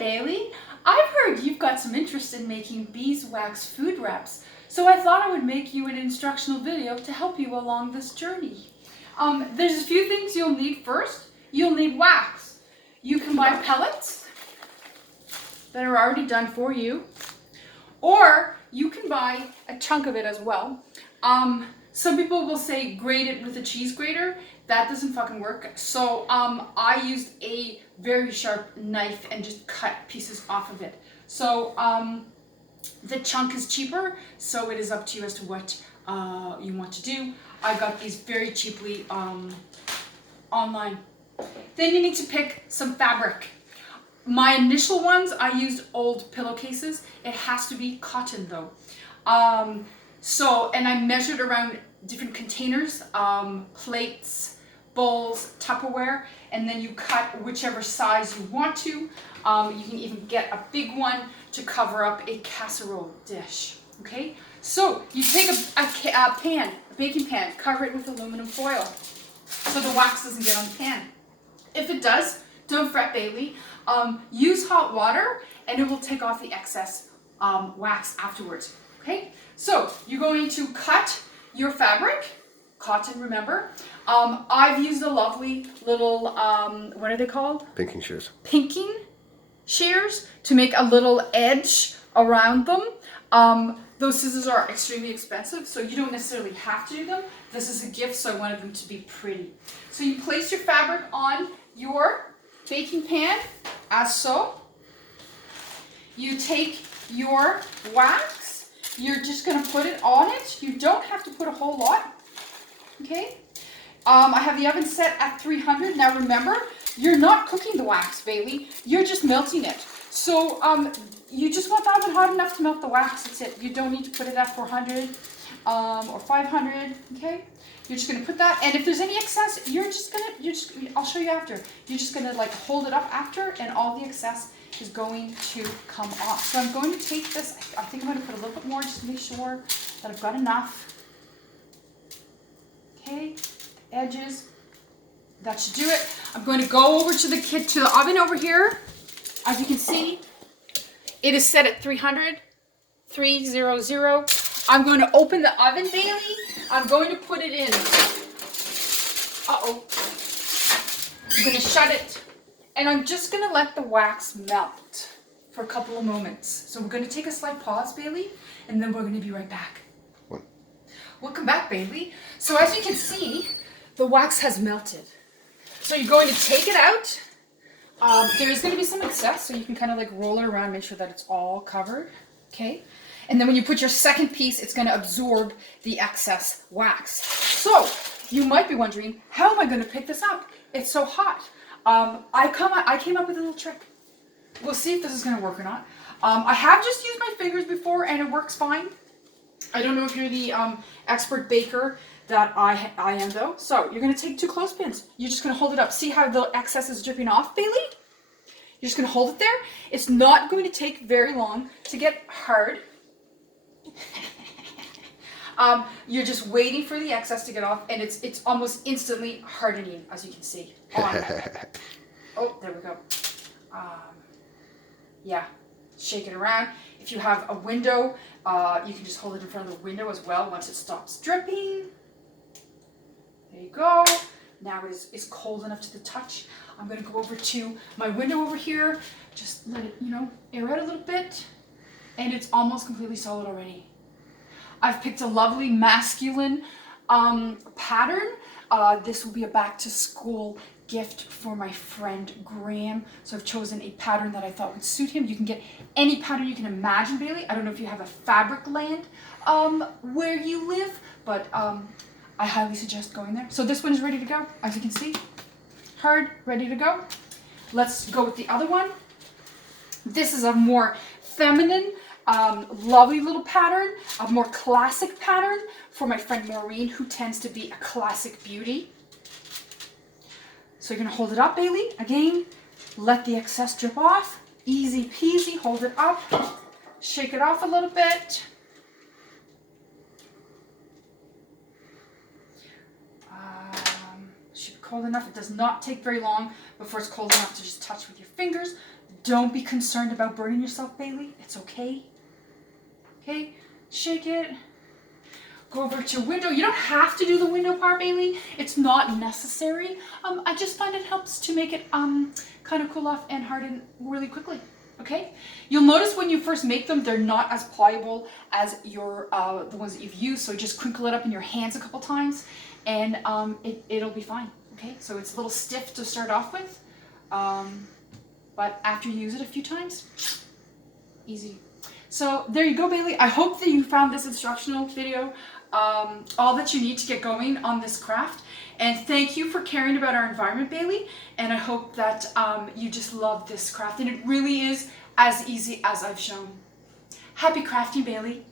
Bailey, I've heard you've got some interest in making beeswax food wraps, so I thought I would make you an instructional video to help you along this journey. There's a few things you'll need first. You'll need wax. You can buy pellets that are already done for you, or you can buy a chunk of it as well. Some people will say grate it with a cheese grater. That doesn't fucking work. So I used a very sharp knife and just cut pieces off of it. So the chunk is cheaper, so it is up to you as to what you want to do. I got these very cheaply online. Then you need to pick some fabric. My initial ones, I used old pillowcases. It has to be cotton though. And I measured around different containers, plates, bowls, Tupperware, and then you cut whichever size you want to. You can even get a big one to cover up a casserole dish, okay? So you take a baking pan, cover it with aluminum foil so the wax doesn't get on the pan. If it does, don't fret, Bailey. Use hot water and it will take off the excess wax afterwards, okay? So you're going to cut your fabric, cotton, remember. I've used a lovely little, what are they called? Pinking shears. Pinking shears to make a little edge around them. Those scissors are extremely expensive, so you don't necessarily have to do them. This is a gift, so I wanted them to be pretty. So you place your fabric on your baking pan, as so. You take your wax, you're just gonna put it on it. You don't have to put a whole lot, okay? I have the oven set at 300. Now remember, you're not cooking the wax, Bailey. You're just melting it. So you just want the oven hot enough to melt the wax. That's it. You don't need to put it at 400 or 500. Okay. You're just gonna put that, and if there's any excess, I'll show you after. You're just gonna like hold it up after, and all the excess is going to come off. So I'm going to take this. I think I'm going to put a little bit more just to make sure that I've got enough. Okay. Edges. That should do it. I'm going to go over to the oven over here. As you can see, it is set at 300. I'm going to open the oven, Bailey. I'm going to put it in. Uh-oh. I'm going to shut it. And I'm just going to let the wax melt for a couple of moments. So we're going to take a slight pause, Bailey, and then we're going to be right back. What? Welcome back, Bailey. So as you can see, the wax has melted. So you're going to take it out. There's going to be some excess, so you can kind of like roll it around, make sure that it's all covered, okay? And then when you put your second piece, it's going to absorb the excess wax. So you might be wondering, how am I going to pick this up? It's so hot. I came up with a little trick. We'll see if this is going to work or not. I have just used my fingers before, and it works fine. I don't know if you're the expert baker that I am though. So you're going to take 2 clothespins. You're just going to hold it up. See how the excess is dripping off, Bailey? You're just going to hold it there. It's not going to take very long to get hard. You're just waiting for the excess to get off, and it's almost instantly hardening, as you can see. Oh, there we go. Yeah, shake it around. If you have a window, you can just hold it in front of the window as well once it stops dripping. There you go. Now it's cold enough to the touch. I'm going to go over to my window over here. Just let it, air out a little bit. And it's almost completely solid already. I've picked a lovely masculine pattern. This will be a back to school gift for my friend Graham. So I've chosen a pattern that I thought would suit him. You can get any pattern you can imagine, Bailey. I don't know if you have a fabric land where you live, but I highly suggest going there. So this one is ready to go, as you can see. Hard, ready to go. Let's go with the other one. This is a more feminine, lovely little pattern, a more classic pattern for my friend Maureen, who tends to be a classic beauty. So you're going to hold it up, Bailey. Again, let the excess drip off. Easy peasy, hold it up. Shake it off a little bit. Should be cold enough. It does not take very long before it's cold enough to just touch with your fingers. Don't be concerned about burning yourself, Bailey. It's okay. Okay, shake it. Go over to your window. You don't have to do the window part, Bailey. It's not necessary. I just find it helps to make it kind of cool off and harden really quickly. Okay, you'll notice when you first make them, they're not as pliable as your the ones that you've used. So just crinkle it up in your hands a couple times, and it'll be fine. Okay, so it's a little stiff to start off with, but after you use it a few times, easy. So there you go, Bailey. I hope that you found this instructional video all that you need to get going on this craft. And thank you for caring about our environment, Bailey. And I hope that you just love this craft. And it really is as easy as I've shown. Happy crafting, Bailey.